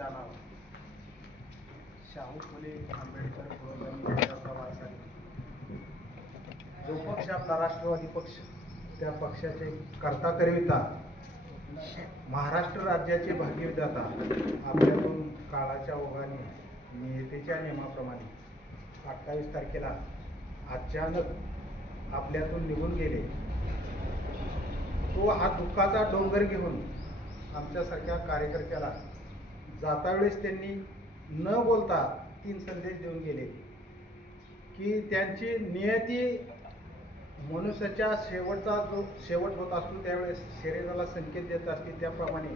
जाणावा. शाहू फुले आंबेडकर पुरोगामी प्रवासाने जो पक्ष आपला राष्ट्रवादी पक्ष, त्या पक्षाचे कर्ता करविता, महाराष्ट्र राज्याचे भाग्यविधाता आपल्यातून काळाच्या ओघाने नियतीच्या नियमाप्रमाणे 28 तारखेला अचानक आपल्यातून निघून गेले. तो हा दुःखाचा डोंगर घेऊन आमच्यासारख्या कार्यकर्त्याला जाता वेळेस त्यांनी न बोलता 3 संदेश देऊन गेले की त्यांची नियती मनुष्याच्या शेवट होत असतो त्यावेळेस शरीराला संकेत देत असते. त्याप्रमाणे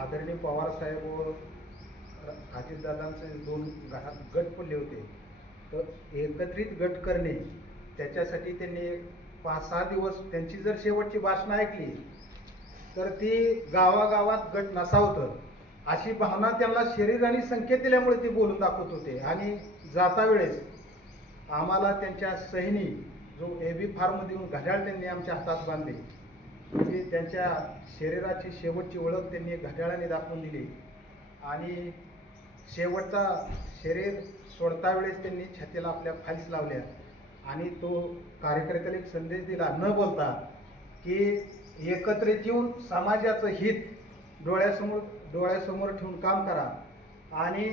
आदरणीय पवार साहेब व अजितदादांचे 2 गट पडले होते. तर एकत्रित गट करणे, त्याच्यासाठी त्यांनी 5-6 दिवस त्यांची जर शेवटची भाषणं ऐकली तर ती गावागावात गट नसावतं अशी भावना त्यांना शरीराने संकेत दिल्यामुळे ते बोलून दाखवत होते. आणि जाता वेळेस आम्हाला त्यांच्या सहीनी जो AB फार्म देऊन घड्याळ त्यांनी आमच्या हातात बांधले, म्हणजे त्यांच्या शरीराची शेवटची ओळख त्यांनी घड्याळाने दाखवून दिली. आणि शेवटचा शरीर सोडता वेळेस त्यांनी छातीला आपल्या फाईल्स लावल्या आणि तो कार्यकर्त्याला एक संदेश दिला न बोलता की एकत्रित येऊन समाजाचं हित डोळ्यासमोर ठेवून काम करा आणि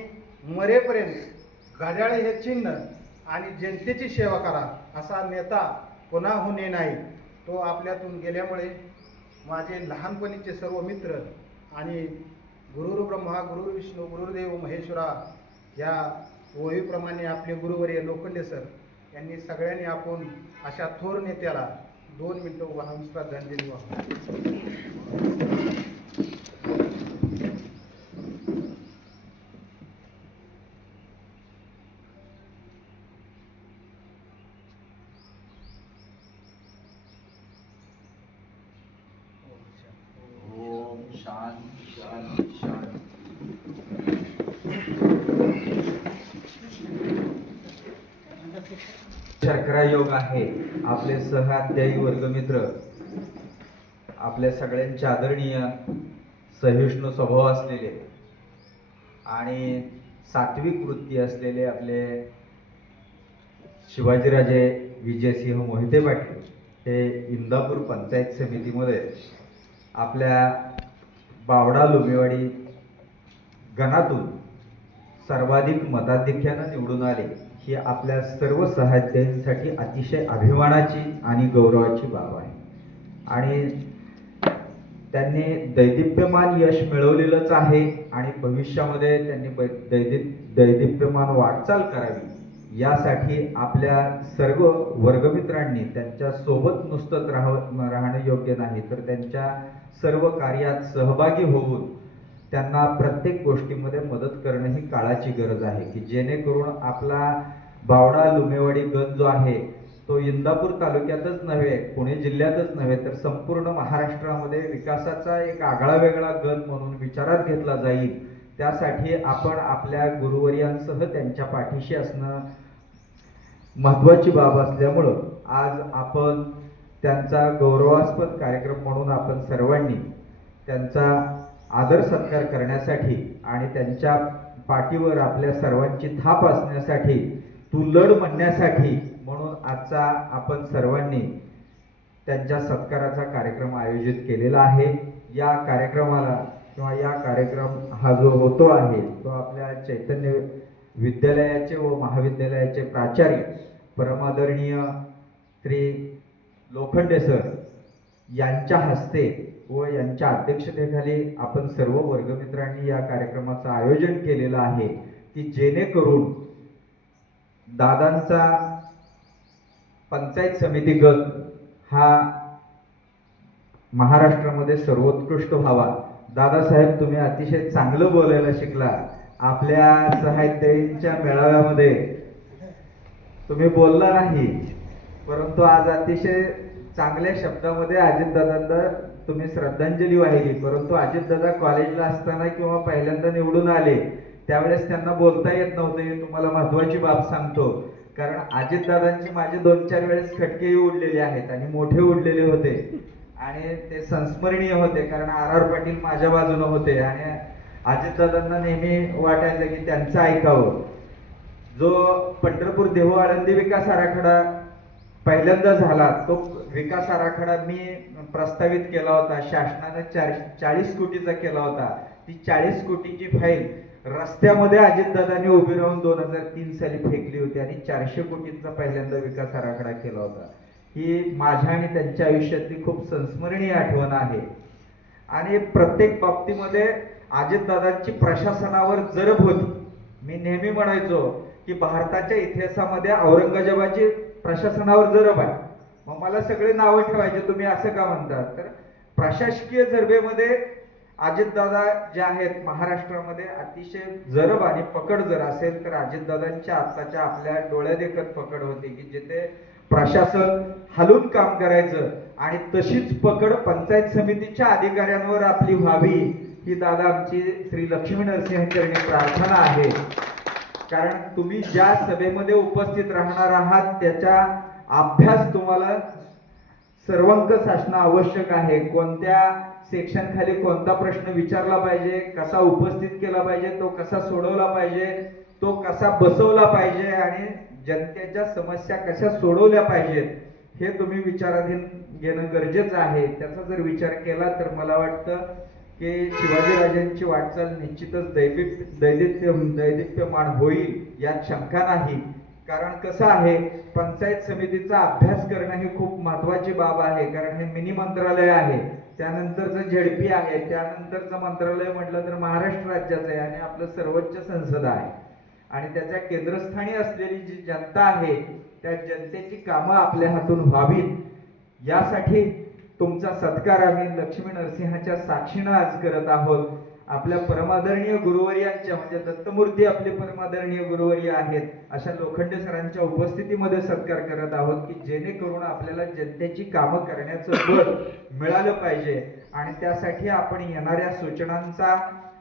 मरेपर्यंत घड्याळ हे चिन्ह आणि जनतेची सेवा करा. असा नेता पुन्हा होणे नाही. तो आपल्यातून गेल्यामुळे माझे लहानपणीचे सर्व मित्र आणि गुरुर ब्रह्मा गुरुर विष्णू गुरुर्देव महेश्वरा या ओळीप्रमाणे आपले गुरुवर्य लोखंडे सर यांनी सगळ्यांनी आपण अशा थोर नेत्याला 2 मिनिटं उभा राहून श्रद्धांजली वाहू. शर्करा योग आहे. आपले सहाध्यायी वर्गमित्र, आपल्या सगळ्यांचे आदरणीय सहिष्णू स्वभाव असलेले आणि सात्विक वृत्ती असलेले आपले शिवाजीराजे विजयसिंह मोहिते पाटील हे इंदापूर पंचायत समितीमध्ये आपल्या बावडा लुमेवाडी गणातून सर्वाधिक मताधिक्यानं निवडून आले. ही आपल्या सर्व सहाध्यायींसाठी अतिशय अभिमानाची आणि गौरवाची बाब आहे. आणि त्यांनी दैदिप्यमान यश मिळवलेलंच आहे आणि भविष्यामध्ये त्यांनी दैदिप्यमान वाटचाल करावी यासाठी आपल्या सर्व वर्गमित्रांनी त्यांच्या सोबत नुसतंच राहणं योग्य नाही, तर त्यांच्या सर्व कार्यात सहभागी होऊन त्यांना प्रत्येक गोष्टीमध्ये मदत करणं ही काळाची गरज आहे की जेणेकरून आपला बावडा लुमेवाडी गण जो आहे तो इंदापूर तालुक्यातच नव्हे, पुणे जिल्ह्यातच नव्हे, तर संपूर्ण महाराष्ट्रामध्ये विकासाचा एक आगळा वेगळा गण म्हणून विचारात घेतला जाईल. त्यासाठी आपण आपल्या गुरुवर्यांसह त्यांच्या पाठीशी असणं महत्त्वाची बाब असल्यामुळं आज आपण त्यांचा गौरवास्पद कार्यक्रम म्हणून आपण सर्वांनी त्यांचा आदर सत्कार करण्यासाठी आणि त्यांच्या पाठीवर आपल्या सर्वांची थाप असण्यासाठी, तू लढ म्हणण्यासाठी म्हणून आजचा आपण सर्वांनी त्यांच्या सत्काराचा कार्यक्रम आयोजित केलेला आहे. या कार्यक्रमाला किंवा या कार्यक्रम हा जो होतो आहे तो आपल्या चैतन्य विद्यालयाचे व महाविद्यालयाचे प्राचार्य परमादरणीय श्री लोखंडे सर यांच्या हस्ते व यांच्या अध्यक्षतेखाली आपण सर्व वर्गमित्रांनी या कार्यक्रमाचं आयोजन केलेलं आहे की जेणेकरून दादांचा पंचायत समिती गट हा महाराष्ट्रामध्ये सर्वोत्कृष्ट व्हावा. दादासाहेब, तुम्ही अतिशय चांगलं बोलायला शिकला. आपल्या साहित्याच्या मेळाव्यामध्ये तुम्ही बोलला नाही, परंतु आज अतिशय चांगल्या शब्दामध्ये अजितदादांना तुम्ही श्रद्धांजली वाहिली. परंतु अजितदादा कॉलेजला असताना किंवा पहिल्यांदा निवडून आले त्यावेळेस त्यांना बोलता येत नव्हते. हे तुम्हाला महत्वाची बाब सांगतो, कारण अजितदादांचे माझे 2-4 वेळेस खटकेही उडलेले आहेत आणि मोठे उडलेले होते आणि ते संस्मरणीय होते, कारण RR पाटील माझ्या बाजूने होते आणि अजितदादांना नेहमी वाटायचं की त्यांचं ऐकावं. जो पंढरपूर देहू आळंदी विकास आराखडा पहिल्यांदा झाला, तो विकास आराखडा मी प्रस्तावित केला होता. शासनाने 40 कोटीचा केला होता. ती 40 कोटीची फाईल रस्त्यामध्ये अजितदादांनी उभी राहून 2003 साली फेकली होती आणि 400 कोटींचा पहिल्यांदा विकास आराखडा केला होता. ही माझ्या आणि त्यांच्या आयुष्यातली खूप संस्मरणीय आठवण आहे. आणि प्रत्येक बाबतीमध्ये अजितदादांची प्रशासनावर जरब होती. मी नेहमी म्हणायचो की भारताच्या इतिहासामध्ये औरंगजेबाची प्रशासनावर जरब आहे. मग मला सगळे नावं ठेवायचे, तुम्ही असं का म्हणतात? तर प्रशासकीय जरबेमध्ये अजितदादा जे आहेत महाराष्ट्रामध्ये अतिशय जरब आणि पकड जर असेल तर अजितदादांच्या आत्ताच्या आपल्या डोळ्यादेखत पकड होती की जिथे प्रशासन हलून काम करायचं आणि तशीच पकड पंचायत समितीच्या अधिकाऱ्यांवर आपली व्हावी ही दादा आमची श्री लक्ष्मी नरसिंह चरणी प्रार्थना आहे. कारण तुम्ही ज्या सभेमध्ये उपस्थित राहणार आहात त्याचा अभ्यास तुम्हाला सर्वंकष असणं आवश्यक आहे. कोणत्या सेक्शन खाली कोणता प्रश्न विचारला पाहिजे, कसा उपस्थित केला पाहिजे, तो कसा सोडवला पाहिजे, तो कसा बसवला पाहिजे आणि जनतेच्या समस्या कशा सोडवल्या पाहिजेत हे तुम्ही विचाराधीन घेणं गरजेचं आहे. त्याचा जर विचार केला तर मला वाटतं की शिवाजीराजांची वाटचाल निश्चितच दैदिप्यमान होईल यात शंका नाही. कारण कसं आहे, पंचायत समितीचा अभ्यास करणं ही खूप महत्वाची बाब आहे. कारण हे मिनी मंत्रालय आहे, त्यानंतरचं झेडपी आहे, त्यानंतरचं मंत्रालय म्हटलं तर महाराष्ट्र राज्याचं आहे आणि आपलं सर्वोच्च संसद आहे. आणि त्याच्या केंद्रस्थानी असलेली जी जनता आहे त्या जनतेची कामं आपल्या हातून व्हावीत यासाठी तुमचा सत्कार आम्ही लक्ष्मी नरसिंहाच्या साक्षीनं आज करत आहोत. आपल्या परमादरणीय गुरुवर्यांच्या म्हणजे दत्तमूर्ती आपले परमादरणीय गुरुवर्य आहेत अशा लोखंडे सरांच्या उपस्थितीमध्ये सत्कार करत आहोत की जेणेकरून आपल्याला जनतेची कामं करण्याचं बळ मिळालं पाहिजे आणि त्यासाठी आपण येणाऱ्या सूचनांचा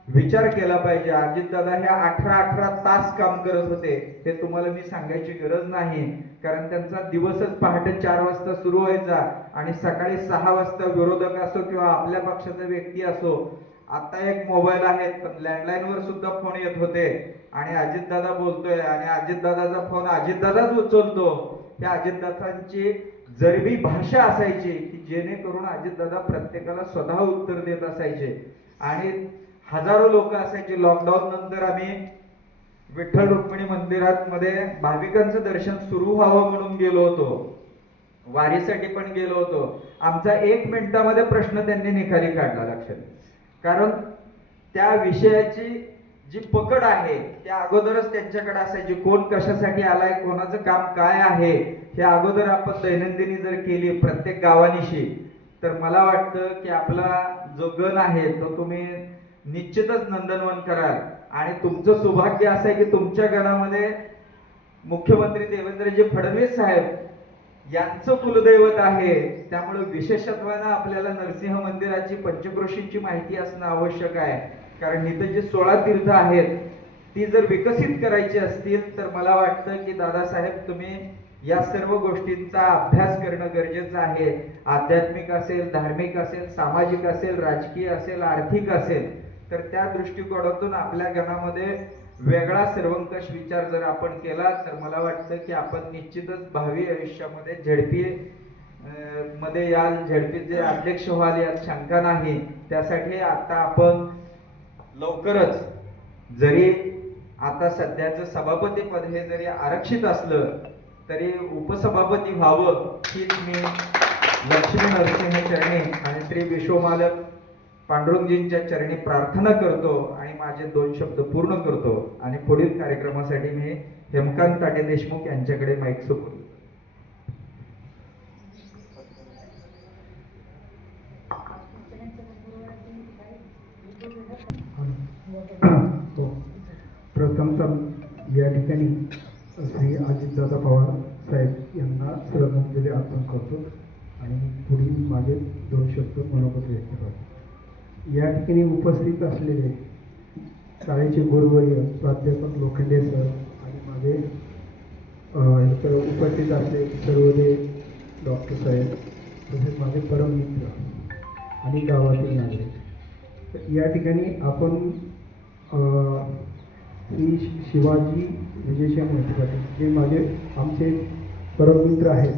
विचार केला पाहिजे. अजितदादा हे 18 तास काम करत होते हे तुम्हाला मी सांगायची गरज नाही. कारण त्यांचा दिवसच पहाटे 4 वाजता सुरू व्हायचा आणि सकाळी 6 वाजता विरोधक असो किंवा आपल्या पक्षाचा व्यक्ती असो, आता एक मोबाईल आहेत पण लँडलाईन वर सुद्धा फोन येत होते आणि अजितदादा बोलतोय आणि अजितदादाचा फोन अजितदादाच उचलतो. त्या अजितदादांची जरबी भाषा असायची की जेणेकरून अजितदादा प्रत्येकाला स्वतः उत्तर देत असायचे आणि हजारो लोक असायचे. लॉकडाऊन नंतर आम्ही विठ्ठल रुक्मिणी मंदिरात मध्ये भाविकांचं दर्शन सुरू व्हावं म्हणून गेलो होतो, वारीसाठी पण गेलो होतो. आमचा 1 मिनिटामध्ये प्रश्न त्यांनी निकाली काढला. लक्षात, कारण त्या विषयाची जी पकड आहे त्या अगोदरच त्यांच्याकडे असायची. कोण कशासाठी आलाय, कोणाचं काम काय आहे हे अगोदर आपण दैनंदिनी जर केली प्रत्येक गावानिशी तर मला वाटतं की आपला जो गण आहे तो तुम्ही निश्चितच नंदनवन कराल. आणि तुमचं सौभाग्य असं आहे की तुमच्या गणामध्ये मुख्यमंत्री देवेंद्रजी फडणवीस साहेब यांचं कुलदैवत आहे. त्यामुळे विशेषत्वानं आपल्याला नरसिंह मंदिराची पंचक्रोशींची माहिती असणं आवश्यक आहे. कारण इथं जे 16 तीर्थ आहेत ती जर विकसित करायची असतील तर मला वाटतं की दादासाहेब तुम्ही या सर्व गोष्टींचा अभ्यास करणं गरजेचं आहे. आध्यात्मिक असेल, धार्मिक असेल, सामाजिक असेल, राजकीय असेल, आर्थिक असेल, तर त्या दृष्टिकोनातून आपल्या गणामध्ये वेगळा सर्वंकष विचार जर आपण केला तर मला वाटतं की आपण निश्चितच भावी आयुष्यामध्ये झेडपी मध्ये याल, झेडपीचे अध्यक्ष व्हाल यात शंका नाही. त्यासाठी आता आपण लवकरच, जरी आता सध्याचं सभापती पद हे जरी आरक्षित असलं तरी उपसभापती व्हावं हीच मी लक्ष्मी नरसिंह चरणी आणि श्री विश्वमालक पांडुरंगजींच्या चरणी प्रार्थना करतो आणि माझे 2 शब्द पूर्ण करतो आणि पुढील कार्यक्रमासाठी मी हेमकांत ताटे देशमुख यांच्याकडे माईक सोपवतो. प्रथमतः या ठिकाणी श्री अजितदादा पवार साहेब यांना श्रद्धांजली अर्पण करतो आणि पुढील माझे 2 शब्द मनोगत व्यक्त करतो. या ठिकाणी उपस्थित असलेले शाळेचे गुरुवर्य प्राध्यापक लोखंडे सर आणि माझे इतर उपस्थित असलेले सर्वले डॉक्टर साहेब तसेच माझे परम मित्र आणि गावातील नागरिक, या ठिकाणी आपण श्री शिवाजी विजयसिंह मोहिते पाटील जे माझे आमचे परममित्र आहेत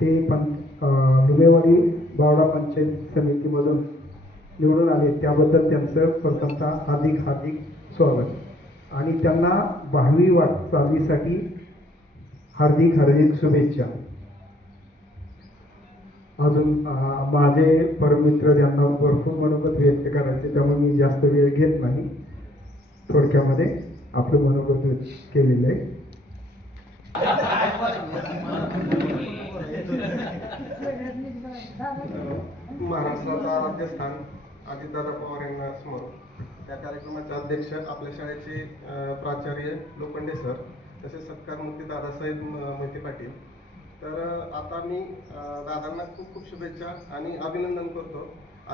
ते लुमेवाडी बावडा पंचायत समितीमधून निवडून आले, त्याबद्दल त्यांचं प्रथमतः हार्दिक स्वागत आणि त्यांना भावी वाटचालीसाठी हार्दिक शुभेच्छा. अजून माझे परममित्र त्यांना भरपूर मनोगत व्यक्त करायचे, त्यामुळे मी जास्त वेळ घेत नाही. थोडक्यामध्ये आपलं मनोगत व्यक्त केलेलं आहे. महाराष्ट्राचा आराध्यस्थान अजितदादा पवार यांना समोर त्या कार्यक्रमाचे अध्यक्ष आपल्या शाळेचे प्राचार्य लोखंडे सर, तसेच सत्कारमूर्ती दादासाहेब मोहिते पाटील. तर आता मी दादांना खूप खूप शुभेच्छा आणि अभिनंदन करतो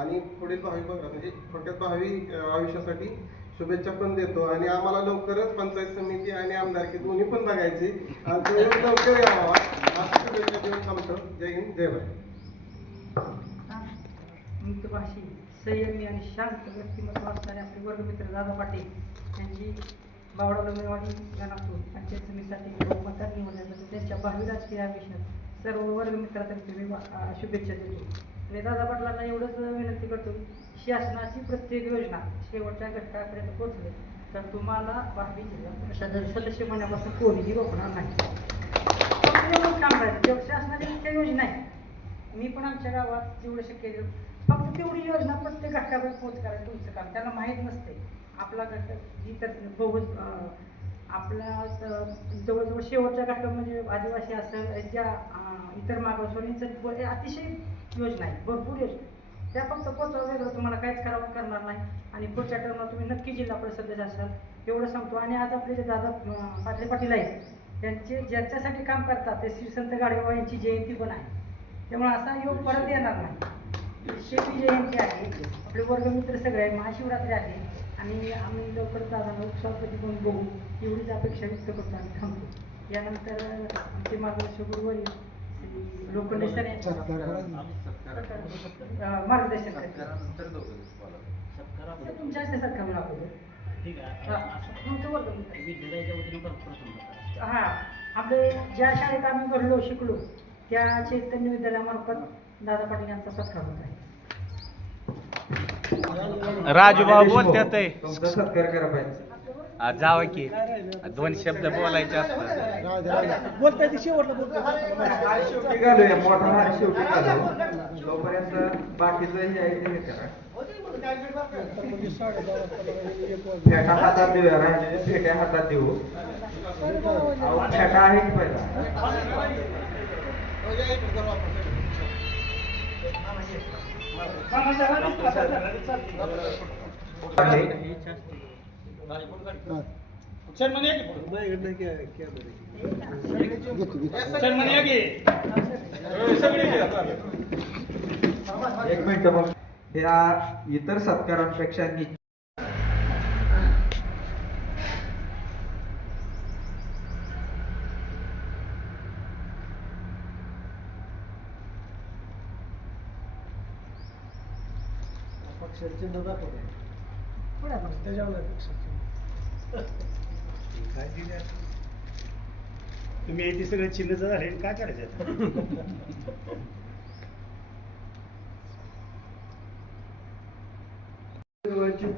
आणि पुढील म्हणजे थोडक्यात भावी आयुष्यासाठी शुभेच्छा पण देतो आणि आम्हाला लवकरच पंचायत समिती आणि आमदारकी दोन्ही पण बघायची आणि लवकर यावा अशी शुभेच्छा देऊन थांबतो. जय हिंद, जय भारत. मितभाषी, संयमी आणि शांत व्यक्तिमत्व असणारे आपले वर्गमित्र दादा पाटील यांची बावडा लुमेवाडी गणातून पंचायत समितीसाठी बहुमतात निवडल्याबद्दल त्यांच्या भावी राजकीय आयुष्यात सर्व वर्गमित्रातर्फे मी शुभेच्छा देतो. आणि दादा पाटलांना एवढंच विनंती करतो की शासनाची प्रत्येक योजना शेवटच्या घटकापर्यंत पोहोचले तर तुम्हाला भावी जिल्हा परिषद सदस्य होण्यापासून कोणीही रोखणार नाही. काम करायचं शासनाच्या इतक्या योजना आहे. मी पण आमच्या गावात जेवढं शक्य आहे फक्त तेवढी योजना प्रत्येक घटकापर्यंत पोहोच करायचं तुमचं काम. त्यांना माहीत नसते आपला घटक ही तर बहुच आपल्या जवळजवळ शेवटच्या घटक म्हणजे आदिवासी असेल ज्या इतर मागासवर्गीयांचं अतिशय योजना आहे, भरपूर योजना त्या फक्त पोहोचवा वेगळं तुम्हाला काहीच करणार नाही. आणि पुढच्या टर्मला तुम्ही नक्की जिल्हा परिषद सदस्य असाल एवढं सांगतो. आणि आज आपले जे दादा पाटले पाटील आहेत त्यांचे ज्याच्यासाठी काम करतात ते श्री संत गाडगेबाबा यांची जयंती पण आहे, त्यामुळे असा योग परत येणार नाही. शेती जयंती आहे, आपले वर्गमित्र सगळे आहे, महाशिवरात्री आहे आणि आम्ही लवकरच दादांना उत्सवापती पण बघू एवढीच अपेक्षा व्यक्त करतो आणि थांबतो. यानंतर आमचे मार्गदर्शक गुरुवर्य लोखंडे सर मार्गदर्शन तुमच्या हस्ते सत्कार लागतो. हा आपले ज्या शाळेत आम्ही घडलो शिकलो त्या चैतन्य विद्यालयामार्फत दादा पाटील यांचा सत्कार होत आहे. राजूभाऊ बोलतात आहे. तुमचा सत्कार करा पाहिजे. जावं की दोन शब्द बोलायचे असतात. शेवटी घालूया, मोठा हार शेवटी घालू. तोपर्यंत बाकीचं हे आहे ते करा. फेटा हातात देऊया, राहिलेले फेट्या हातात देऊ. फेटा आहे की पहिला एक मिनिट मग या इतर सत्कारांपेक्षा तुम्ही येथे सगळे चिन्ह झाले काय करायचं?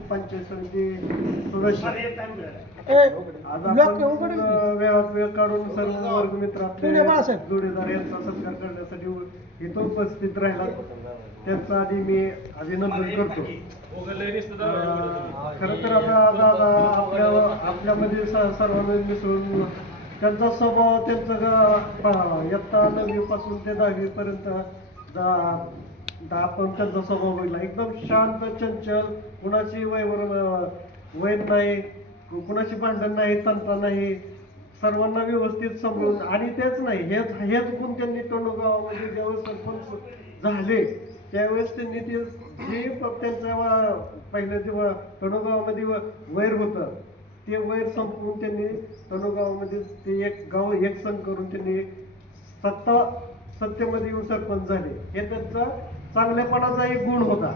पंचायत समिती सदस्य आज आपण वेळात वेळ काढून सर्व वर्गमित्र आपले जोडीदार यांचा सत्कार करण्यासाठी इथं उपस्थित राहिला त्यांचा आधी मी अभिनंदन करतो. खरं तर आपल्यामध्ये सर्वांना मिसळून त्यांचा स्वभाव त्यांचा इयत्ता 9वी पासून ते 10वी पर्यंत आपण त्यांचा स्वभाव बघितला. एकदम शांत चंचल, कुणाची वैर नाही, कुणाची भांडण नाही, तंटा नाही, सर्वांना व्यवस्थित समजून. आणि तेच नाही हेच गुण त्यांनी टोणगावामध्ये ज्यावेळेस सरपंच झाले त्यावेळेस त्यांनी ते जे त्यांच्या पहिल्या जेव्हा टोणगावामध्ये वैर होतं ते वैर संपवून त्यांनी टोणगावामध्ये ते एक गाव एक संघ करून त्यांनी सत्तेमध्ये येऊन सरपंच झाले. हे त्यांचा चांगल्यापणाचा एक गुण होता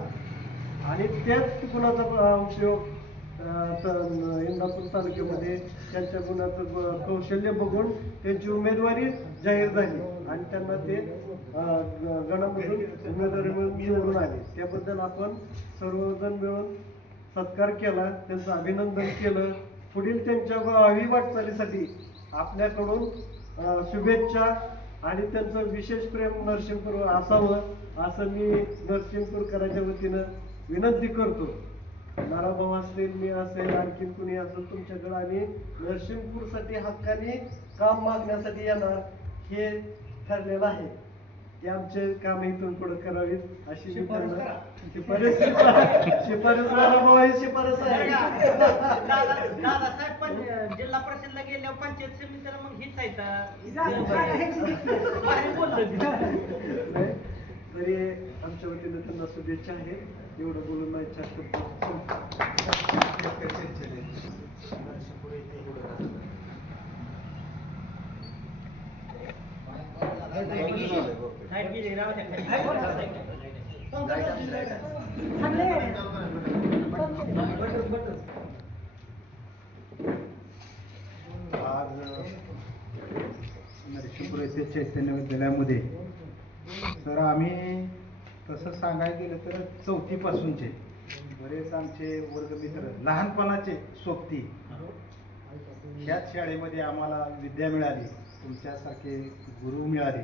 आणि त्याच गुणाचा उपयोग इंदापूर तालुक्यामध्ये त्यांच्या गुणाचं कौशल्य बघून त्यांची उमेदवारी जाहीर झाली आणि त्यांना ते गणामधून उमेदवारी निवडून आले. त्याबद्दल आपण सर्वजण मिळून सत्कार केला, त्यांचं अभिनंदन केलं. पुढील त्यांच्या भावी वाटचालीसाठी आपल्याकडून शुभेच्छा आणि त्यांचं विशेष प्रेम नरसिंहपूर असावं असं मी नरसिंहपूरकरांच्या वतीनं विनंती करतो. नाराभाऊ असेल, मी असेल, आणखीन कुणी असेल तुमच्याकडे आम्ही नरसिंहपूरसाठी हक्काने काम मागण्यासाठी येणार हे ठरलेलं आहे. ते आमचे काम इथून पुढे करावीत अशी मी त्यांना शिफारस नाराभाऊ ही शिफारस आहे. दादासाहेब पण जिल्हा परिषदला गेल्यावर पंचायत समितीला मग हीच तरी आमच्या वतीनं त्यांना शुभेच्छा आहेत. एवढं बोलून नाही इच्छा आज नरसिंहपूर येथे चैतन्य विद्यालयामध्ये तर आम्ही तसं सांगायला गेलं तर 4थी पासूनचे बरेच आमचे वर्गमित्र लहानपणाचे सोबती ह्याच शाळेमध्ये आम्हाला विद्या मिळाली, तुमच्यासारखे गुरु मिळाले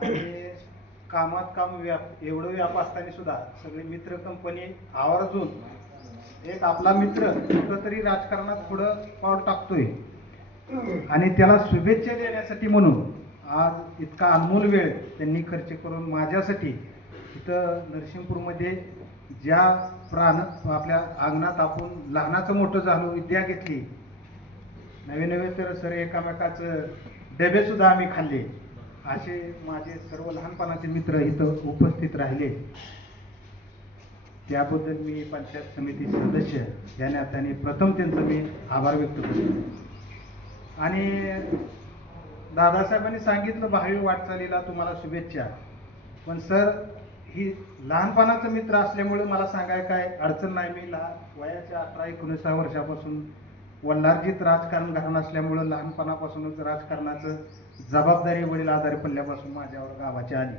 आणि कामात काम एवढं व्याप असताना सुद्धा सगळे मित्र कंपनी आवर्जून एक आपला मित्र कुठंतरी राजकारणात पुढं पाऊल टाकतोय आणि त्याला शुभेच्छा देण्यासाठी म्हणून आज इतका अनमोल वेळ त्यांनी खर्च करून माझ्यासाठी इथं नरसिंहपूरमध्ये ज्या आपल्या अंगणात आपण लहानाचं मोठं झालो, विद्या घेतली, नवे नवे तर सर एकामेकाचं डबे सुद्धा आम्ही खाल्ले, असे माझे सर्व लहानपणाचे मित्र इथं उपस्थित राहिले. त्याबद्दल मी पंचायत समिती सदस्य या नात्याने प्रथम त्यांचं मी आभार व्यक्त करतो. आणि दादासाहेबांनी सांगितलं भावी वाटचालीला तुम्हाला शुभेच्छा, पण सर ही लहानपणाचं मित्र असल्यामुळे मला सांगायला काय अडचण नाही. मी वयाच्या 18-19 वर्षापासून वल्हारजीत राजकारण घराणं असल्यामुळं लहानपणापासूनच राजकारणाचं जबाबदारी वडील आजारी पडल्यापासून माझ्यावर गावाची आली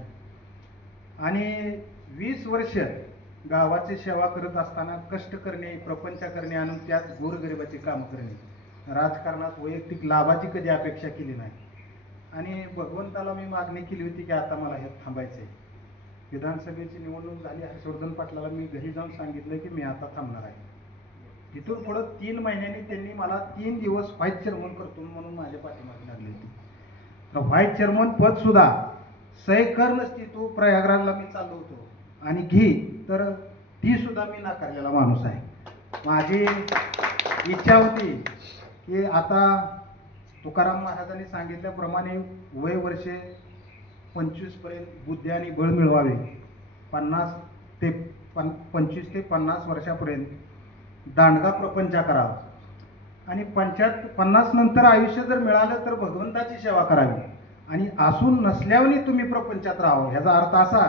आणि 20 वर्ष गावाची सेवा करत असताना कष्ट करणे, प्रपंच करणे आणि त्यात गोरगरिबाची कामं करणे, राजकारणात वैयक्तिक लाभाची कधी अपेक्षा केली नाही. आणि भगवंताला मी मागणी केली होती की आता मला हे थांबायचं आहे. विधानसभेची निवडणूक झाली, हर्षवर्धन पाटलाला मी घरी जाऊन सांगितलं की मी आता थांबणार आहे. तिथून पुढं 3 महिन्यांनी त्यांनी मला 3 दिवस व्हाईस चेअरमन करतो म्हणून माझ्या पाठीमागे लागली होती. तर व्हाईस चेअरमन पद सुद्धा सही कर नसती, तू प्रयागराजला मी चाललो होतो आणि घे, तर ती सुद्धा मी नाकारलेला माणूस आहे. माझी इच्छा होती की आता तुकाराम महाराजांनी सांगितल्याप्रमाणे वय वर्षे 25 पर्यंत बुद्धी आणि बळ मिळवावे, 25 ते 50 वर्षापर्यंत दांडगा प्रपंच करावा आणि 50 नंतर आयुष्य जर मिळालं तर भगवंताची सेवा करावी आणि असून नसल्यावरही तुम्ही प्रपंचात राहावं. ह्याचा अर्थ असा,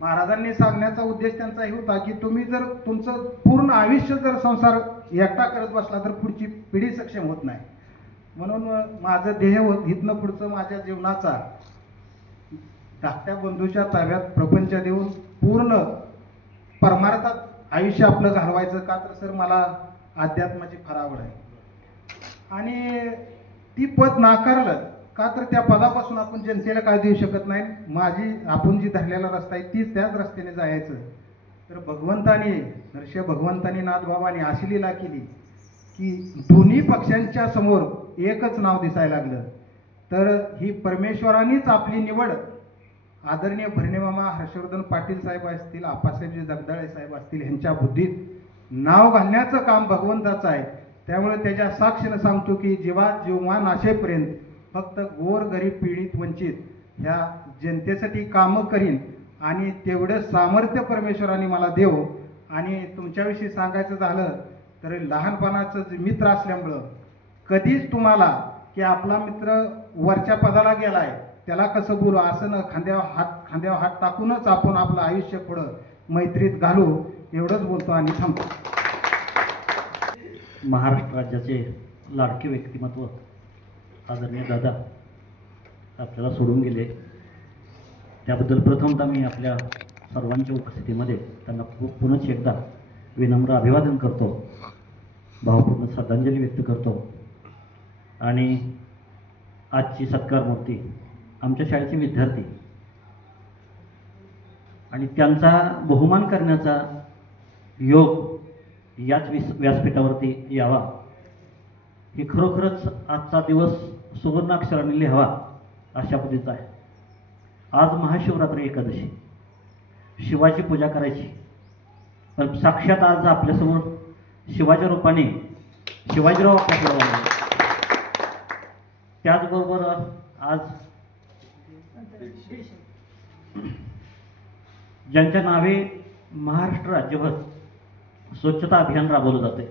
महाराजांनी सांगण्याचा उद्देश त्यांचा हे होता की तुम्ही जर तुमचं पूर्ण आयुष्य जर संसार एकटा करत बसला तर पुढची पिढी सक्षम होत नाही. म्हणून माझं ध्येय इथनं पुढचं माझ्या जीवनाचा धाकट्या बंधूच्या ताब्यात प्रपंच देऊन पूर्ण परमार्थात आयुष्य आपलं घालवायचं. का तर सर मला अध्यात्माची फार आवड आहे आणि ती पद नाकारलं का तर त्या पदापासून आपण जनतेला काय देऊ शकत नाही. आपण जी धरलेला रस्ता आहे तीच त्याच रस्त्याने जायचं. तर भगवंतानी नाथबाबांनी अशी लीला केली की दोन्ही पक्षांच्या समोर एकच नाव दिसायला लागलं. तर ही परमेश्वरानेच आपली निवड आदरणीय भरणेमामा हर्षवर्धन पाटील साहेब असतील, आप्पासाहेबजी जगदाळे साहेब असतील, ह्यांच्या बुद्धीत नाव घालण्याचं काम भगवंताचं आहे. त्यामुळे त्याच्या साक्षीनं सांगतो की जेव्हा नाशेपर्यंत फक्त गोर गरीब पीडित वंचित ह्या जनतेसाठी कामं करीन आणि तेवढं सामर्थ्य परमेश्वराने मला देव. आणि तुमच्याविषयी सांगायचं झालं तर लहानपणाचं जे मित्र असल्यामुळं कधीच तुम्हाला की आपला मित्र वरच्या पदाला गेलाय त्याला कसं बोलू असं न, खांद्यावर हात टाकूनच आपण आपलं आयुष्य पुढं मैत्रीत घालू, एवढंच बोलतो आणि थांबतो. महाराष्ट्र राज्याचे लाडके व्यक्तिमत्व आदरणीय दादा आपल्याला सोडून गेले, त्याबद्दल प्रथमतः मी आपल्या सर्वांच्या उपस्थितीमध्ये त्यांना पुनश्च एकदा विनम्र अभिवादन करतो, भावपूर्ण श्रद्धांजली व्यक्त करतो. आणि आजची सत्कार मूर्ती आमच्या शाळेचे विद्यार्थी आणि त्यांचा बहुमान करण्याचा योग याच व्यासपीठावरती यावा, हे खरोखरच आजचा दिवस सुवर्ण अक्षराने लिहावा अशा पद्धतीचा आहे. आज महाशिवरात्री एकादशी, शिवाची पूजा करायची, पण साक्षात आज आपल्यासमोर शिवाच्या रूपाने शिवाजीराव आपल्याकडे आले. त्याचबरोबर आज ज्यांच्या नावे महाराष्ट्र राज्यभर स्वच्छता अभियान राबवलं जाते,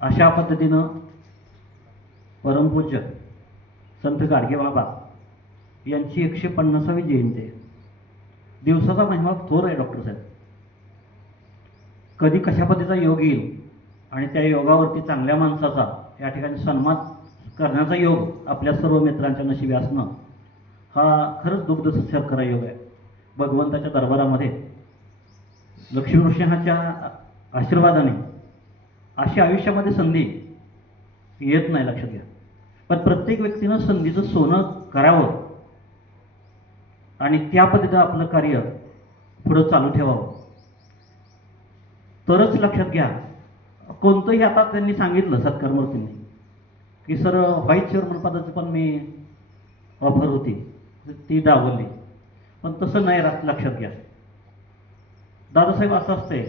अशा पद्धतीनं परमपूज्य संत गाडगेबाबा यांची 150वी जयंती आहे. दिवसाचा महिमा थोर आहे डॉक्टर साहेब. कधी कशा पद्धतीचा योग येईल आणि त्या योगावरती चांगल्या माणसाचा या ठिकाणी सन्मान करण्याचा योग आपल्या सर्व मित्रांच्या नशिबी असणं हा खरंच दुग्ध शर्करा योग आहे. भगवंताच्या दरबारामध्ये लक्ष्मी नृसिंहाच्या आशीर्वादाने अशी आयुष्यामध्ये संधी येत नाही, लक्षात घ्या. पण प्रत्येक व्यक्तीनं संधीचं सोनं करावं आणि त्या पद्धतीनं आपलं कार्य पुढं चालू ठेवावं, तरच लक्षात घ्या. कोणतंही आता त्यांनी सांगितलं सत्कार मूर्तींनी की सर व्हाईस चेअरमन पदाची पण मी ऑफर होती, ती डावलली. पण तसं नाही राहत, लक्षात घ्या. दादासाहेब असं असते,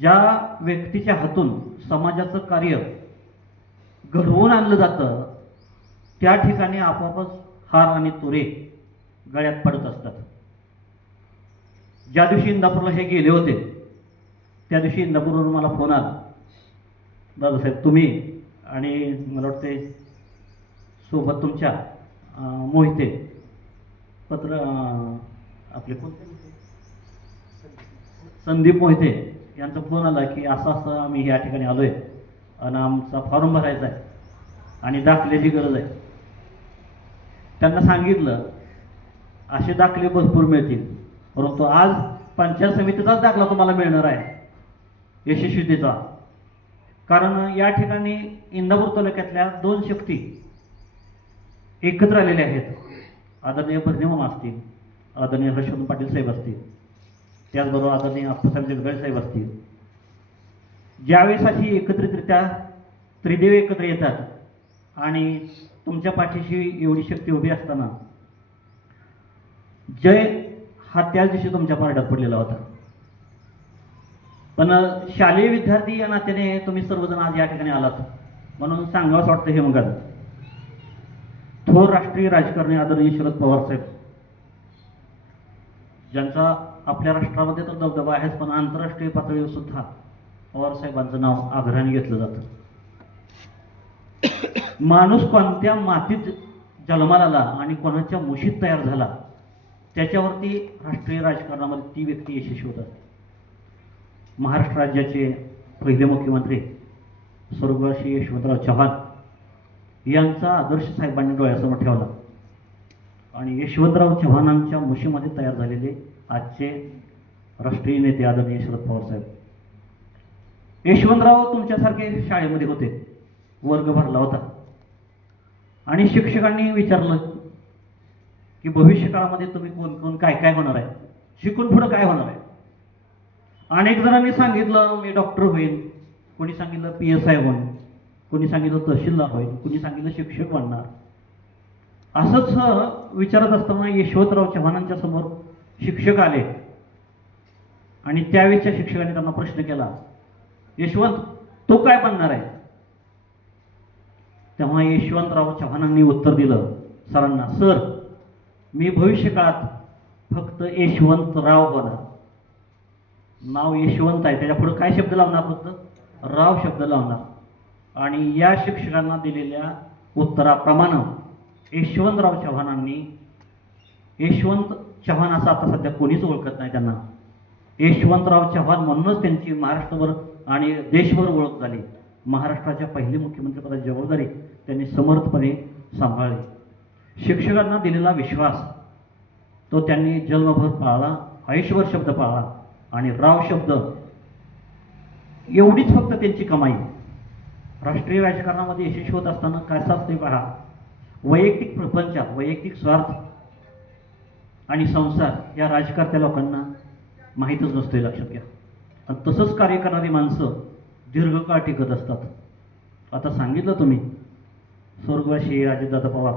ज्या व्यक्तीच्या हातून समाजाचं कार्य घडवून आणलं जातं त्या ठिकाणी आपोआपच हार आणि तुरे गळ्यात पडत असतात. ज्या दिवशी इंदापूरला हे गेले होते त्या दिवशी इंदापूरवरून मला फोन आला, दादासाहेब तुम्ही आणि मला वाटते सोबत तुमच्या मोहिते पत्र आपले संदीप मोहिते यांचा फोन आला की असं असं आम्ही या ठिकाणी आलोय आणि आमचा फॉर्म भरायचा आहे आणि दाखल्याची गरज आहे. त्यांना सांगितलं असे दाखले भरपूर मिळतील, परंतु आज पंचायत समितीचाच दाखला तुम्हाला मिळणार आहे यशस्वीतेचा. कारण या ठिकाणी इंदापूर तालुक्यातल्या 2 शक्ती एकत्र आलेल्या आहेत. आदरणीय भरणेमामा असतील, आदरणीय हर्षवर्धन पाटील साहेब असतील, त्याचबरोबर आदरणीय अप्पासाहेब जगदाळे साहेब असतील. ज्यावेळेस अशी एकत्रितरित्या त्रिदेव एकत्र येतात आणि तुमच्या पाठीशी एवढी शक्ती उभी असताना जय हा त्याच दिवशी तुमच्या पारड्यात पडलेला होता. पण शालेय विद्यार्थी या नात्याने तुम्ही सर्वजण आज या ठिकाणी आलात म्हणून सांगावंच वाटतं हे मग. थोर राष्ट्रीय राजकारणी आदरणीय शरद पवार साहेब, ज्यांचा आपल्या राष्ट्रामध्ये तर दबदबा आहेच, पण आंतरराष्ट्रीय पातळीवर सुद्धा पवार साहेबांचं नाव आग्रहाने घेतलं जातं. माणूस कोणत्या मातीत जन्माला आला आणि कोणाच्या मुशीत तयार झाला त्याच्यावरती राष्ट्रीय राजकारणामध्ये ती व्यक्ती यशस्वी होतात. महाराष्ट्र राज्याचे पहिले मुख्यमंत्री स्वर्गीय यशवंतराव चव्हाण यांचा आदर्श साहेबांनी डोळ्यासमोर ठेवला आणि यशवंतराव चव्हाणांच्या मुशीमध्ये तयार झालेले आजचे राष्ट्रीय नेते आदरणीय शरद पवार साहेब. यशवंतराव तुमच्यासारखे शाळेमध्ये होते, वर्ग भरला होता आणि शिक्षकांनी विचारलं की भविष्य काळामध्ये तुम्ही कोण कोण काय काय होणार आहे, शिकून पुढं काय होणार आहे. अनेक जणांनी सांगितलं मी डॉक्टर होईल, कोणी सांगितलं PSI होईल, कोणी सांगितलं तहसीलदार होईल, कोणी सांगितलं शिक्षक बनणार. असंच विचारत असताना यशवंतराव चव्हाणांच्या समोर शिक्षक आले आणि त्यावेळेच्या शिक्षकांनी त्यांना प्रश्न केला, यशवंत तो काय बनणार आहे. तेव्हा यशवंतराव चव्हाणांनी उत्तर दिलं सरांना, सर मी भविष्य काळात फक्त यशवंतराव होणार. नाव यशवंत आहे, त्याच्या पुढे काय शब्द लावणार, फक्त राव शब्द लावणार. आणि या शिक्षकांना दिलेल्या उत्तराप्रमाणे यशवंतराव चव्हाणांनी, यशवंत चव्हाण असं आता सध्या कोणीच ओळखत नाही त्यांना, यशवंतराव चव्हाण म्हणूनच त्यांची महाराष्ट्रभर आणि देशभर ओळख झाली. महाराष्ट्राच्या पहिली मुख्यमंत्रीपदाची जबाबदारी त्यांनी समर्थपणे सांभाळली. शिक्षकांना दिलेला विश्वास तो त्यांनी जन्मभर पाळला, आयुष्यभर शब्द पाळला. आणि राव शब्द एवढीच फक्त त्यांची कमाई. राष्ट्रीय राजकारणामध्ये यशस्वी होत असताना कसं असते पहा, वैयक्तिक प्रपंचात वैयक्तिक स्वार्थ आणि संसार या राजकारत्या लोकांना माहीतच नसतोय, लक्षात घ्या. आणि तसंच कार्य करणारी माणसं दीर्घकाळ टिकत असतात. आता सांगितलं तुम्ही स्वर्गवासी अजितदादा पवार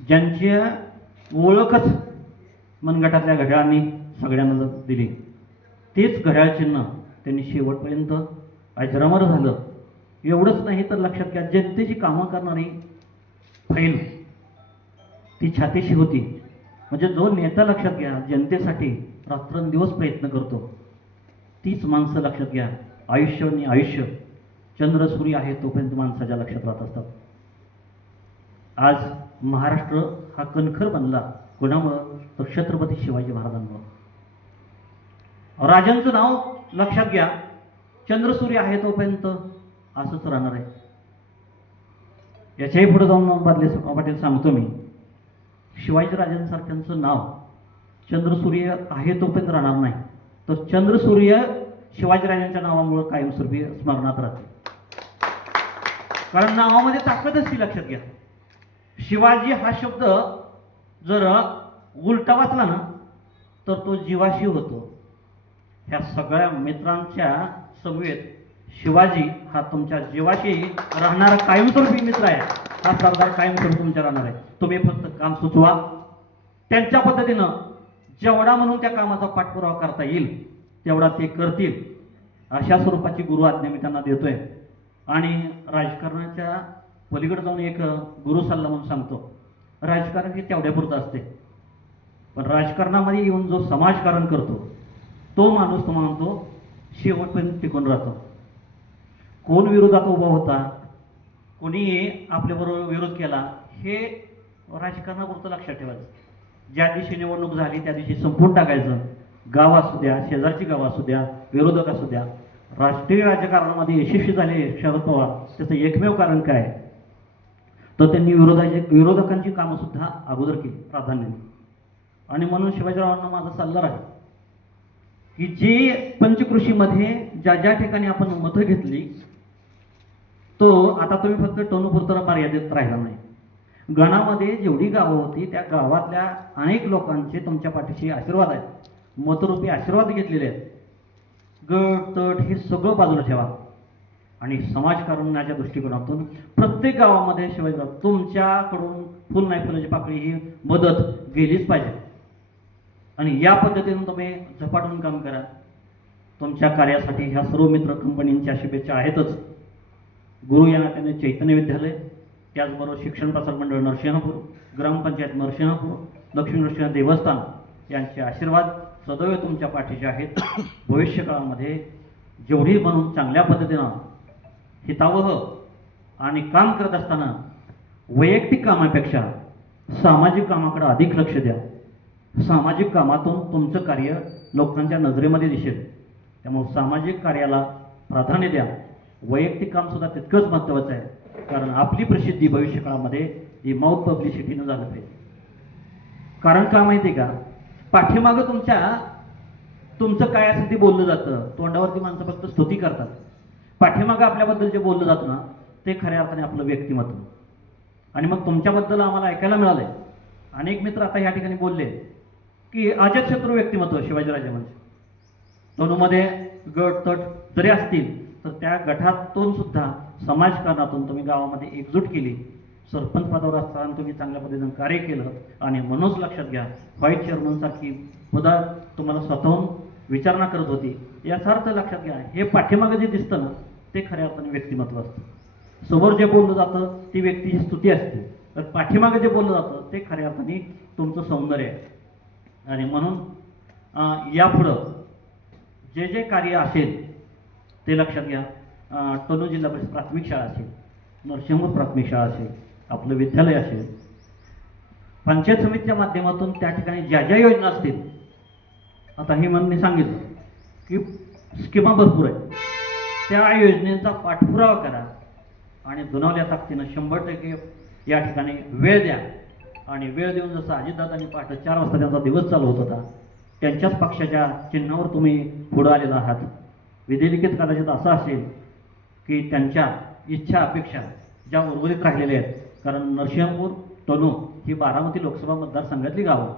ज्यांची ओळखच मनगटातल्या घड्याळांनी सगळ्यांना दिली, तेच घड्याळ चिन्ह त्यांनी शेवटपर्यंत अजरामर झालं. एवढंच नाही तर लक्षात घ्या, जनतेची कामं करणारी फैल ती छातीशी होती. म्हणजे जो नेता लक्षात घ्या जनतेसाठी रात्रंदिवस प्रयत्न करतो, तीच माणसं लक्षात घ्या आयुष्य आणि आयुष्य चंद्र सूर्य आहे तोपर्यंत माणसाच्या लक्षात राहत असतात. आज महाराष्ट्र हा कणखर बनला कोणामुळं? तर छत्रपती शिवाजी महाराजांमुळं. राजांचं नाव लक्षात घ्या, चंद्रसूर्य आहे तोपर्यंत असंच राहणार आहे. याच्याही पुढे जाऊन पाटील सांगतो मी, शिवाजी राजांसारख्यांचं नाव चंद्रसूर्य आहे तोपर्यंत राहणार नाही, तर चंद्रसूर्य शिवाजीराजांच्या नावामुळे कायमस्वरूपी स्मरणात राहते. कारण नावामध्ये ताकद असते, लक्षात घ्या. शिवाजी हा शब्द जर उलटा वाचला ना तर तो जीवाशी होतो. ह्या सगळ्या मित्रांच्या समवेत शिवाजी हा तुमच्या जीवाशी राहणारा कायमस्वरूपी मित्र आहे. हा सरदार कायमस्वरूपी तुमच्या राहणार आहे. तुम्ही फक्त काम सुचवा, त्यांच्या पद्धतीनं जेवढा म्हणून त्या कामाचा पाठपुरावा करता येईल तेवढा ते करतील, अशा स्वरूपाची गुरु आज्ञा मी त्यांना देतोय. आणि राजकारणाच्या पलीकडे जाऊन एक गुरु सल्ला म्हणून सांगतो, राजकारण हे तेवढ्यापुरतं असते, पण राजकारणामध्ये येऊन जो समाजकारण करतो तो माणूस तो म्हणतो शेवटपर्यंत टिकून राहतो. कोण विरोधात उभा होता, कोणी आपल्याबरोबर विरोध केला, हे राजकारणापुरतं लक्षात ठेवायचं. ज्या दिवशी निवडणूक झाली त्या दिवशी संपून टाकायचं. गाव असू द्या, शेजारची गाव असू द्या, विरोधक असू द्या. राष्ट्रीय राजकारणामध्ये यशस्वी झाले शरद पवार, त्याचं एकमेव कारण काय तर त्यांनी विरोधकांची कामं सुद्धा अगोदर केली प्राधान्याने. आणि म्हणून शिवाजीरावांना माझा सल्ला आहे की जे पंचकृषीमध्ये ज्या ज्या ठिकाणी आपण मतं घेतली तो आता तुम्ही फक्त टोनपुरतं मर्यादित राहिला नाही. गणामध्ये जेवढी गावं होती त्या गावातल्या अनेक लोकांचे तुमच्या पाठीशी आशीर्वाद आहेत, मतरूपी आशीर्वाद घेतलेले आहेत. गट तट हे सगळं बाजूला ठेवा आणि समाजकारणाच्या दृष्टिकोनातून प्रत्येक गावामध्ये शिवाजीराव तुमच्याकडून फुल नाही फुलाची पाकळी ही मदत गेलीच पाहिजे. आणि या पद्धतीने तुम्ही झपाटून काम करा. तुमच्या कार्यासाठी ह्या सर्व मित्र कंपनींच्या शुभेच्छा आहेतच. गुरु या नात्याने चैतन्य विद्यालय, त्याचबरोबर शिक्षण प्रसार मंडळ नरसिंहपूर, ग्रामपंचायत नरसिंहपूर, लक्ष्मी नरसिंह देवस्थान यांचे आशीर्वाद सदैव तुमच्या पाठीचे आहेत. भविष्यकाळामध्ये जेवढी म्हणून चांगल्या पद्धतीनं हितावह आणि काम करत असताना वैयक्तिक कामापेक्षा सामाजिक कामाकडे अधिक लक्ष द्या. सामाजिक कामातून तुमचं कार्य लोकांच्या नजरेमध्ये दिसेल. त्यामुळे सामाजिक कार्याला प्राधान्य द्या. वैयक्तिक काम सुद्धा तितकंच महत्त्वाचं आहे, कारण आपली प्रसिद्धी भविष्यकाळामध्ये ही माउथ पब्लिसिटीनं झालं पाहिजे. कारण का माहिती आहे का, पाठीमागं तुमचं काय असेल ते बोललं जातं. तोंडावरती माणसं फक्त स्तुती करतात. पाठीमागं आपल्याबद्दल जे बोललं जातं ना ते खऱ्या अर्थाने आपलं व्यक्तिमत्व. आणि मग तुमच्याबद्दल आम्हाला ऐकायला मिळालंय, अनेक मित्र आता या ठिकाणी बोलले की अजातशत्रू व्यक्तिमत्व शिवाजीराजे म्हणजे. तनुमध्ये गट तट जरी असतील तर त्या गटातून सुद्धा समाजकारणातून तुम्ही गावामध्ये एकजूट केली. सरपंच पदावर असताना तुम्ही चांगल्या पद्धतीनं कार्य केलं. आणि म्हणूनच लक्षात घ्या, व्हाईस चेअरमन सारखी पदं तुम्हाला स्वतःहून विचारणा करत होती. याचा अर्थ लक्षात घ्या, हे पाठीमागं जे दिसतं ना ते खऱ्या अर्थाने व्यक्तिमत्व असतं. समोर जे बोललं जातं ती व्यक्तीची स्तुती असते, तर पाठीमागं जे बोललं जातं ते खऱ्या अर्थाने तुमचं सौंदर्य आहे. आणि म्हणून यापुढं जे जे कार्य असेल ते लक्षात घ्या. टोनू जिल्हा परिषद प्राथमिक शाळा असेल, नरसिंहपूर प्राथमिक शाळा असेल, आपलं विद्यालय असेल, पंचायत समितीच्या माध्यमातून त्या ठिकाणी ज्या ज्या योजना असतील, आता ही म्हणून मी सांगितलं की स्कीमा भरपूर आहेत. त्या योजनेचा पाठपुरावा करा आणि दुनावल्या ताकदीनं 100% या ठिकाणी वेळ द्या. आणि वेळ देऊन जसं अजितदादांनी पहाटे 4 वाजता त्यांचा दिवस चालू होत होता, त्यांच्याच पक्षाच्या चिन्हावर तुम्ही पुढं आलेला आहात. विधिलिखित कदाचित असं असेल की त्यांच्या इच्छा अपेक्षा ज्या उर्वरित राहिलेल्या आहेत, कारण नरसिंहपूर तनू ही बारामती लोकसभा मतदारसंघातली गावं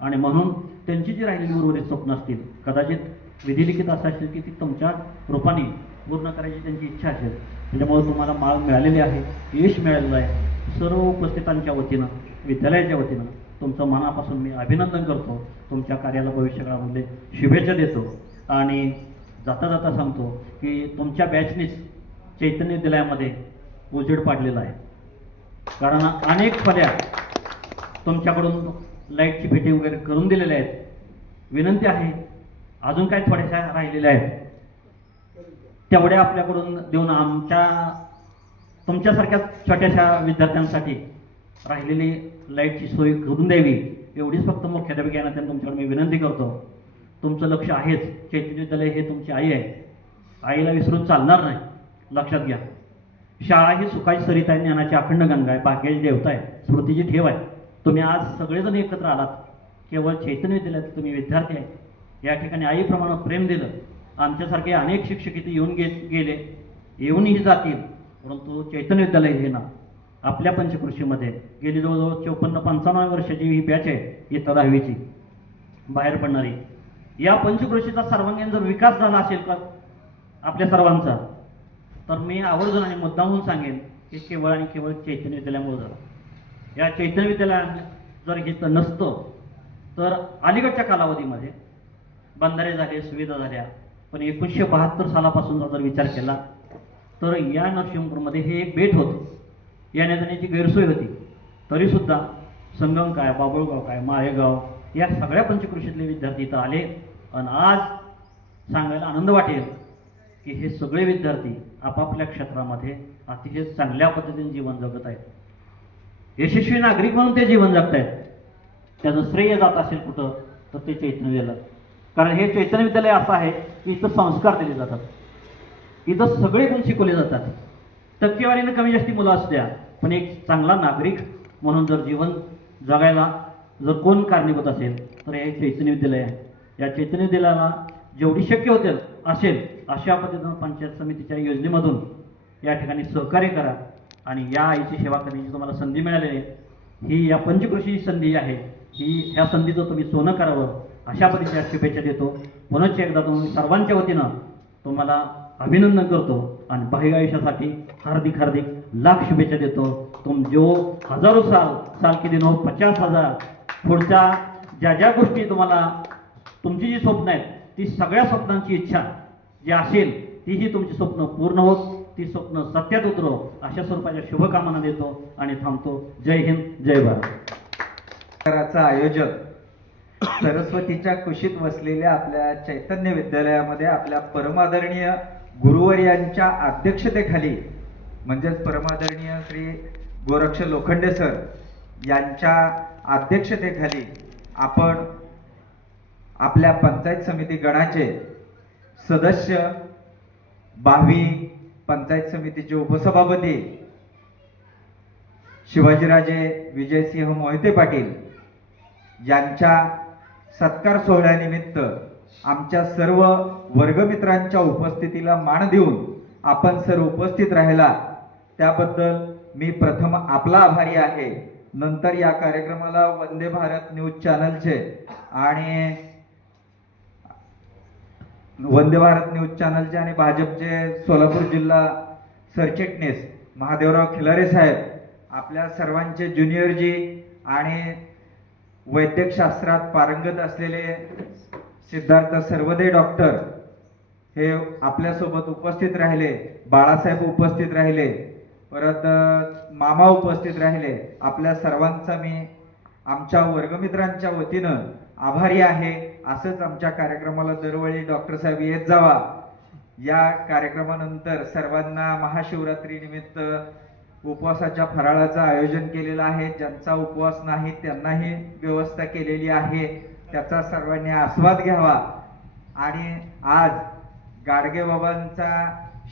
आणि म्हणून त्यांची जी राहिलेली उर्वरित स्वप्न असतील, कदाचित विधिलिखित असं असेल की ती तुमच्या रूपाने पूर्ण करायची त्यांची इच्छा असेल. त्याच्यामुळे तुम्हाला माळ मिळालेली आहे, यश मिळालेलं आहे. सर्व उपस्थितांच्या वतीनं, विद्यालयाच्या वतीनं तुमचं मनापासून मी अभिनंदन करतो. तुमच्या कार्याला भविष्यकाळामध्ये शुभेच्छा देतो आणि जाता जाता सांगतो की तुमच्या बॅचनीच चैतन्य विद्यालयामध्ये उजेड पाडलेला आहे. कारण अनेक फळ्या तुमच्याकडून लाईटची पेटी वगैरे करून दिलेल्या आहेत. विनंती आहे, अजून काही थोड्याशा राहिलेल्या आहेत, तेवढ्या आपल्याकडून देऊन तुमच्यासारख्या छोट्याशा विद्यार्थ्यांसाठी राहिलेली लाईटची सोय करून द्यावी, एवढीच फक्त मुख्याध्यापकांना तुमच्याकडे मी विनंती करतो. तुमचं लक्ष आहेच, चैतन्य विद्यालय हे तुमची आई आहे, आईला विसरून चालणार नाही, लक्षात घ्या. शाळा ही सुखाची सरिता आहे, ज्ञानाची अखंड गंगा आहे, भाग्याची देवता आहे, स्मृतीची ठेव आहे. तुम्ही आज सगळेजण एकत्र आलात, केवळ चैतन्य विद्यालयात तुम्ही विद्यार्थी आहे. या ठिकाणी आईप्रमाणे प्रेम दिलं. आमच्यासारखे अनेक शिक्षक इथे येऊन गेले, येऊनही जातील, परंतु चैतन्य विद्यालय हे ना आपल्या पंचकृषीमध्ये गेली जवळजवळ 54-55 वर्षाची ही बॅच आहे इयत्ता 10वीची बाहेर पडणारी. या पंचकृषीचा सर्वांगीण जर विकास झाला असेल का आपल्या सर्वांचा, तर मी आवर्जून आणि मुद्दामून सांगेन की केवळ आणि केवळ चैतन्य विद्यालयामुळे झाला. या चैतन्य विद्यालयात जर घेतलं नसतं तर अलीकडच्या कालावधीमध्ये बंधारे झाले, सुविधा झाल्या, पण 1972 सालापासून जर विचार केला तर या नरसिंहपूरमध्ये हे एक बेट होतं, येण्या जाण्याची गैरसोय होती. तरीसुद्धा संगम काय, बाबुळगाव काय, माळेगाव या सगळ्या पंचकृषीतले विद्यार्थी इथं आले. आणि आज सांगायला आनंद वाटेल की हे सगळे विद्यार्थी आपापल्या क्षेत्रामध्ये अतिशय चांगल्या पद्धतीने जीवन जगत आहेत. यशस्वी नागरिक म्हणून ते जीवन जगत आहेत. त्याचं श्रेय जात असेल कुठं तर ते चैतन्य विद्यालय. कारण हे चैतन्य विद्यालय असं आहे की इथं संस्कार दिले जातात, इथं सगळे गुण शिकवले जातात. टक्केवारीनं कमी जास्ती मुलं असू द्या, पण एक चांगला नागरिक म्हणून जर जीवन जगायला जर कोण कारणीभूत असेल तर हे चैतन्य विद्यालय आहे. या चैतन्य विद्यालयाला जेवढी शक्य होते असेल अशा पद्धतीनं पंचायत समितीच्या योजनेमधून या ठिकाणी सहकार्य करा. आणि या आईची सेवा करण्याची तुम्हाला संधी मिळालेली आहे, ही या पंचकृषी संधी आहे, ही ह्या संधीचं तुम्ही सोनं करावं अशा पद्धतीच्या शुभेच्छा देतो. पुनश्च एकदा तुम्ही सर्वांच्या वतीनं तुम्हाला अभिनंदन करतो आणि भावी आयुष्यासाठी हार्दिक लाख शुभेच्छा देतो. तुम जो हजारो साल के दिन हो 50,000. पुढच्या ज्या ज्या गोष्टी तुम्हाला तुमची जी स्वप्न आहेत ती सगळ्या स्वप्नांची इच्छा जी असेल तीही तुमची स्वप्न पूर्ण होत, ती स्वप्न सत्यात उतरो अशा स्वरूपाच्या शुभकामना देतो आणि थांबतो. जय हिंद, जय भारत. आयोजक सरस्वतीच्या कुशीत वसलेल्या आपल्या चैतन्य विद्यालयामध्ये आपल्या परमादरणीय गुरुवर्यांच्या अध्यक्षतेखाली म्हणजेच परमादरणीय श्री गोरक्ष लोखंडे सर यांच्या अध्यक्षतेखाली आपण आपल्या पंचायत समिती गणाचे सदस्य, 12वी पंचायत समितीचे उपसभापती शिवाजीराजे विजयसिंह मोहिते पाटील यांच्या सत्कार सोहळ्यानिमित्त आमच्या सर्व वर्गमित्रांच्या उपस्थितीला मान देऊन आपण सर्व उपस्थित राहिला त्याबद्दल मी प्रथम आपला आभारी आहे. नंतर या कार्यक्रमाला वंदे भारत न्यूज चॅनलचे आणि भाजपचे सोलापूर जिल्हा सरचिटणीस महादेवराव खिलारे साहेब, आपल्या सर्वांचे ज्युनियरजी आणि वैद्यकशास्त्रात पारंगत असलेले सिद्धार्थ सर्वदे डॉक्टर हे आपल्यासोबत उपस्थित राहिले, बाळासाहेब उपस्थित राहिले, परत मामा उपस्थित राहिले. आपल्या सर्वांचा मी आमच्या वर्गमित्रांच्या वतीनं आभारी आहे. असंच आमच्या कार्यक्रमाला दरवेळी डॉक्टर साहेब येत जावा. या कार्यक्रमानंतर सर्वांना महाशिवरात्री निमित्त उपवासाच्या फराळाचं आयोजन केलेलं आहे. ज्यांचा उपवास नाही त्यांनाही व्यवस्था केलेली आहे. त्याचा सर्वांनी आस्वाद घ्यावा आणि आज गाडगे बाबांचा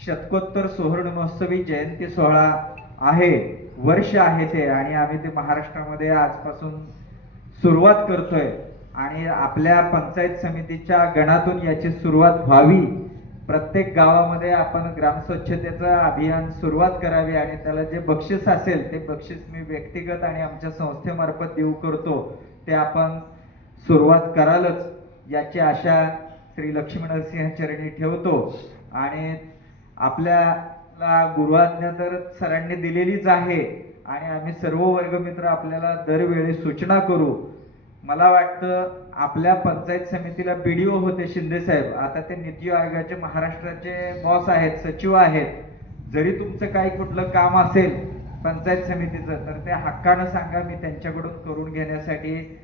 शतकोत्तर सुवर्ण महोत्सवी जयंती सोहळा आहे, वर्ष आहे ते, आणि आम्ही ते महाराष्ट्रामध्ये आजपासून सुरुवात करतोय आणि आपल्या पंचायत समितीच्या गणातून याची सुरुवात व्हावी. प्रत्येक गावामध्ये आपण ग्राम स्वच्छतेचं अभियान सुरुवात करावी आणि त्याला जे बक्षीस असेल ते बक्षीस मी व्यक्तिगत आणि आमच्या संस्थेमार्फत देऊ करतो ते आपण सुरुवात करालच याची आशा श्री लक्ष्मीनरसिंह चरणी ठेवतो. आणि आपल्याला गुरुआज्ञा तर सरांनी दिलेलीच आहे आणि आम्ही सर्व वर्गमित्र आपल्याला दरवेळी सूचना करू. मला वाटतं आपल्या पंचायत समितीला BDO होते शिंदे साहेब, आता ते नीती आयोगाचे महाराष्ट्राचे बॉस आहेत, सचिव आहेत. जरी तुमचं काही कुठलं काम असेल पंचायत समितीचं तर ते हक्कानं सांगा, मी त्यांच्याकडून करून घेण्यासाठी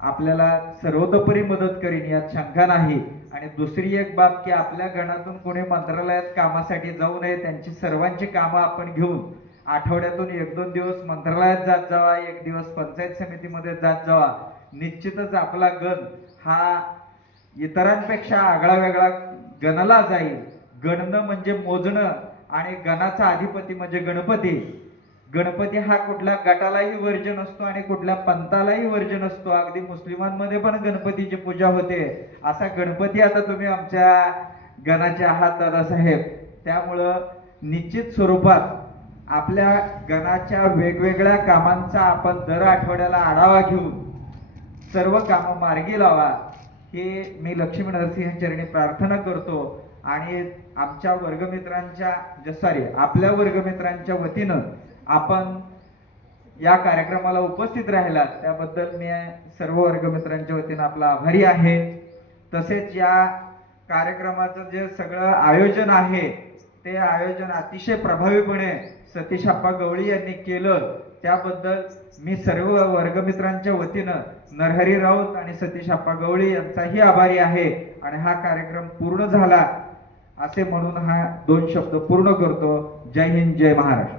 आपल्याला सर्वतोपरी मदत करीन, यात शंका नाही. आणि दुसरी एक बाब की आपल्या गणातून कोणी मंत्रालयात कामासाठी जाऊ नये, त्यांची सर्वांची कामं आपण घेऊन आठवड्यातून 1-2 दिवस मंत्रालयात जात जावा, 1 दिवस पंचायत समितीमध्ये जात जावा. निश्चितच आपला गण हा इतरांपेक्षा आगळा वेगळा गणला जाईल. गणणं म्हणजे मोजणं आणि गणाचा अधिपती म्हणजे गणपती. गणपती हा कुठल्या गटालाही वर्ज्य नसतो आणि कुठल्या पंथालाही वर्ज्य नसतो. अगदी मुस्लिमांमध्ये पण गणपतीची पूजा होते. असा गणपती आता तुम्ही आमच्या गणाचे आहात दादासाहेब. त्यामुळं निश्चित स्वरूपात आपल्या गणाच्या वेगवेगळ्या कामांचा आपण दर आठवड्याला आढावा घेऊन सर्व कामं मार्गी लावा, हे मी लक्ष्मी नरसिंह चरणी प्रार्थना करतो. आणि आमच्या वर्गमित्रांच्या आपल्या वर्गमित्रांच्या वतीनं आपण या कार्यक्रमाला उपस्थित राहिलात त्याबद्दल मी सर्व वर्गमित्रांच्या वतीनं आपला आभारी आहे. तसेच या कार्यक्रमाचं जे सगळं आयोजन आहे ते आयोजन अतिशय प्रभावीपणे सतीश आप्पा गवळी यांनी केलं, त्याबद्दल मी सर्व वर्गमित्रांच्या वतीनं नरहरी राऊत आणि सतीश आप्पा गवळी यांचाही आभारी आहे. आणि हा कार्यक्रम पूर्ण झाला असे म्हणून हा 2 शब्द पूर्ण करतो. जय हिंद, जय महाराष्ट्र.